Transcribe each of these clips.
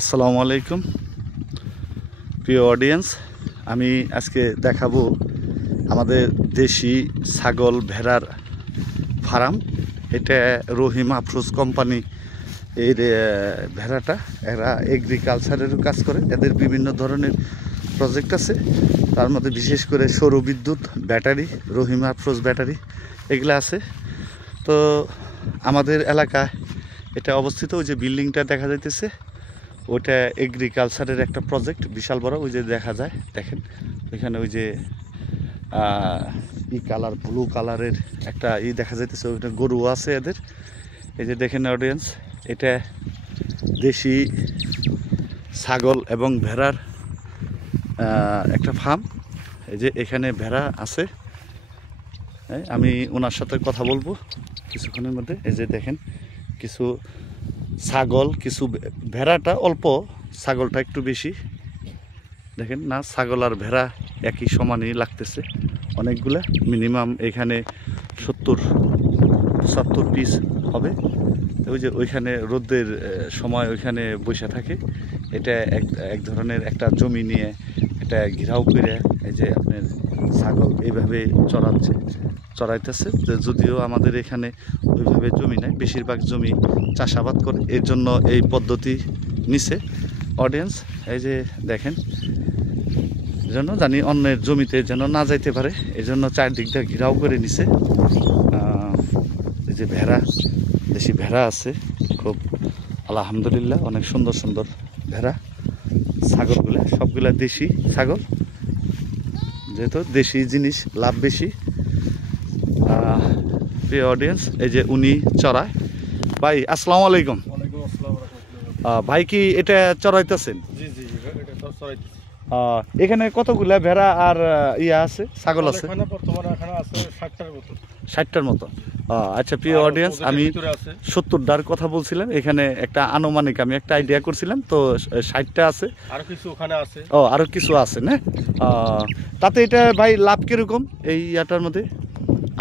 আসসালামু আলাইকুম প্রিয় অডিয়েন্স, আমি আজকে দেখাবো আমাদের দেশি ছাগল ভেড়ার ফার্ম। এটা রহিম আফরোজ কোম্পানি এর ভেড়াটা। এরা এগ্রিকালচারেরও কাজ করে, এদের বিভিন্ন ধরনের প্রজেক্ট আছে। তার মধ্যে বিশেষ করে সৌরবিদ্যুৎ, ব্যাটারি, রহিম আফরোজ ব্যাটারি এগুলো আছে। তো আমাদের এলাকায় এটা অবস্থিত। ওই যে বিল্ডিংটা দেখা যাইতেছে ওটা এগ্রিকালচারের একটা প্রজেক্ট, বিশাল বড়। ওই যে দেখা যায়, দেখেন ওইখানে ওই যে কালার, ব্লু কালারের একটা দেখা যাইতেছে, ওইটা গরু আছে এদের। এই যে দেখেন অডিয়েন্স, এটা দেশি ছাগল এবং ভেড়ার একটা ফার্ম। এই যে এখানে ভেড়া আছে, আমি ওনার সাথে কথা বলবো কিছুক্ষণের মধ্যে। এই যে দেখেন কিছু ছাগল, কিছু ভেড়াটা অল্প, ছাগলটা একটু বেশি। দেখেন না, ছাগল আর ভেড়া একই সমানই লাগতেছে অনেকগুলা, মিনিমাম এখানে 70-75 পিস হবে। ওই যে ওইখানে রোদের সময় ওইখানে বসে থাকে। এটা এক ধরনের একটা জমি নিয়ে এটা ঘেরাও করে এই যে আপনার ছাগল এইভাবে চড়াইতেছে। যদিও আমাদের এখানে ওইভাবে জমি নাই, বেশিরভাগ জমি চাষাবাদ করে, এর জন্য এই পদ্ধতি নিছে অডিয়েন্স। এই যে দেখেন, যেন জানি অন্যের জমিতে যেন না যাইতে পারে, এই জন্য চারদিকটা ঘেরাও করে নিছে। এই যে ভেড়া, দেশি ভেড়া আছে খুব, আলহামদুলিল্লাহ অনেক সুন্দর সুন্দর ভেড়া। ছাগলগুলা সবগুলা দেশি ছাগল, যেহেতু দেশি জিনিস লাভ বেশি। প্রিয় অডিয়েন্স, এই যে উনি চড়ায়। ভাই আসসালামু আলাইকুম। ভাই কি এটা চড়াইতেছেন? এখানে কতগুলা ভেড়া আর আছে, ছাগল আছে? 60টার মতো। আচ্ছা প্রিয় অডিয়েন্স, আমি 70টার কথা বলছিলাম। এখানে একটা আনুমানিক আমি একটা আইডিয়া করছিলাম, তো 60টা আছে, আরো কিছু ওখানে আছে। আরো কিছু আছে না? তাতে এটা ভাই লাভ কিরকম এই ইয়াটার মধ্যে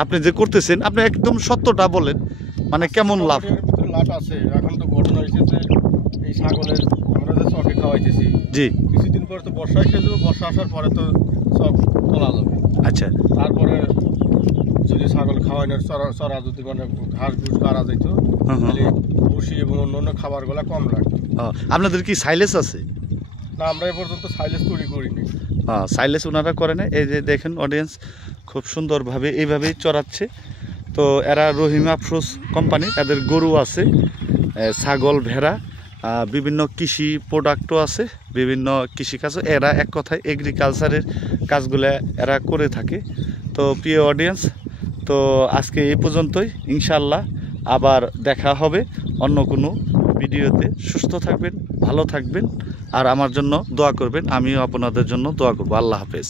আপনি যে করতেছেন? আপনি একদম সত্যটা বলেন, মানে কেমন লাভ? লাভ আছে। এখন তো ঘটনা হয়েছে যে এই ছাগলের আমরা যে চকে খাওয়াইতেছি, জি, কিছুদিন পরে তো বর্ষা এসে যাবে, বর্ষা আসার পরে তো চক তোলা যাবে। আচ্ছা, তারপরে যদি ছাগল খাওয়ানোর চড়া যদি মানে ঘাস ঘুষ কারা যেত, তাহলে ভুসি এবং অন্য খাবারগুলো কম লাগতো। আপনাদের কি সাইলেজ আছে? না, আমরা এ পর্যন্ত সাইলেজ তৈরি করিনি। সাইলেজ ওনারা করে না। এই যে দেখেন অডিয়েন্স, খুব সুন্দরভাবে এইভাবেই চড়াচ্ছে। তো এরা রহিম আফরোজ কোম্পানি, এদের গরু আছে, ছাগল, ভেড়া, বিভিন্ন কৃষি প্রোডাক্টও আছে, বিভিন্ন কৃষিকাজও। এরা এক কথায় এগ্রিকালচারের কাজগুলো এরা করে থাকে। তো প্রিয় অডিয়েন্স, তো আজকে এই পর্যন্তই। ইনশাল্লাহ আবার দেখা হবে অন্য কোনো ভিডিওতে। সুস্থ থাকবেন, ভালো থাকবেন, আর আমার জন্য দোয়া করবেন। আমিও আপনাদের জন্য দোয়া করব। আল্লাহ হাফেজ।